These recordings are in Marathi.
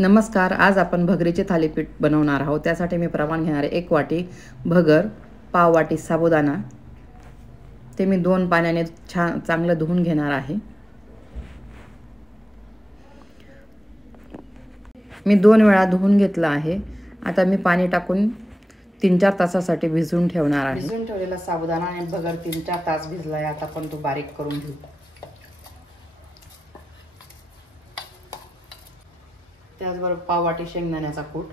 नमस्कार, आज आपण भगरीचे थालीपीठ बनवणार आहोत। त्यासाठी मी प्रमाण घेणार आहे 1 वाटी भगर, पाव वाटी साबुदाणा। ते मी 2 पाण्याने चांगलं धुवून घेणार आहे। मी 2 वेळा धुवून घेतला आहे। आता मी पाणी टाकून 3-4 तासासाठी भिजवून ठेवणार आहे। भिजवून ठेवलेला साबुदाणा आणि भगर 3-4 तास भिजला आहे। आता आपण तो बारीक करून घेऊ। त्याचबरोबर पाव वाटी शेंगदाण्याचा कूट,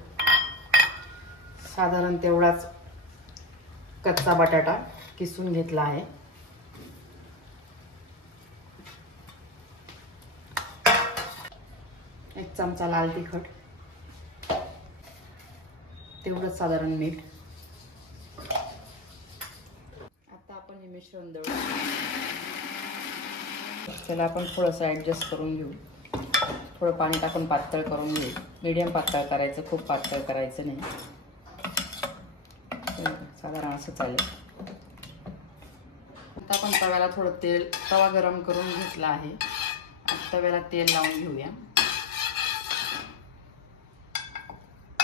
साधारण तेवढाच कच्चा बटाटा किसून घेतला आहे, एक चमचा लाल तिखट, तेवढंच साधारण मीठ। आता आपण हे मिश्रण दळू। त्याला आपण थोडंसं ॲडजस्ट करून घेऊ। थोडं पाणी टाकून पातळ करून घेऊ। मीडियम पातळ करायचं, खूप पातळ करायचं नाही, साधारण असं चालेल। आता आपण तव्याला थोडं तवा गरम करून घेतला आहे। तव्याला तेल लावून घेऊया।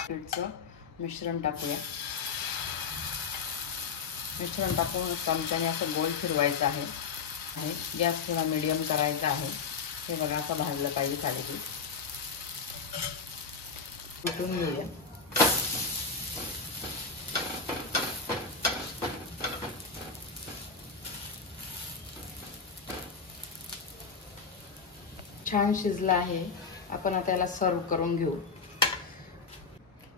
पीठचं मिश्रण टाकूया। मिश्रण टाकून चमच्याने असं गोल फिरवायचं आहे। गॅस थोडा मीडियम करायचा आहे। हे बघा, असं भाजलं पाहिजे थालीपीठ। कुटून घेऊया। छान शिजलं आहे। आपण आता याला सर्व करून घेऊ।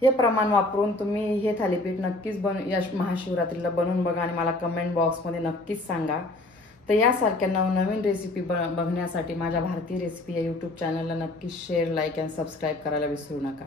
हे प्रमाण वापरून तुम्ही हे थालीपीठ नक्कीच या महाशिवरात्रीला बनवून बघा आणि मला कमेंट बॉक्समध्ये नक्कीच सांगा। तर यासारख्या नवनवीन रेसिपी बघण्यासाठी माझ्या भारतीय रेसिपी या यूट्यूब चॅनलला नक्कीच शेअर, लाईक आणि सबस्क्राईब करायला विसरू नका।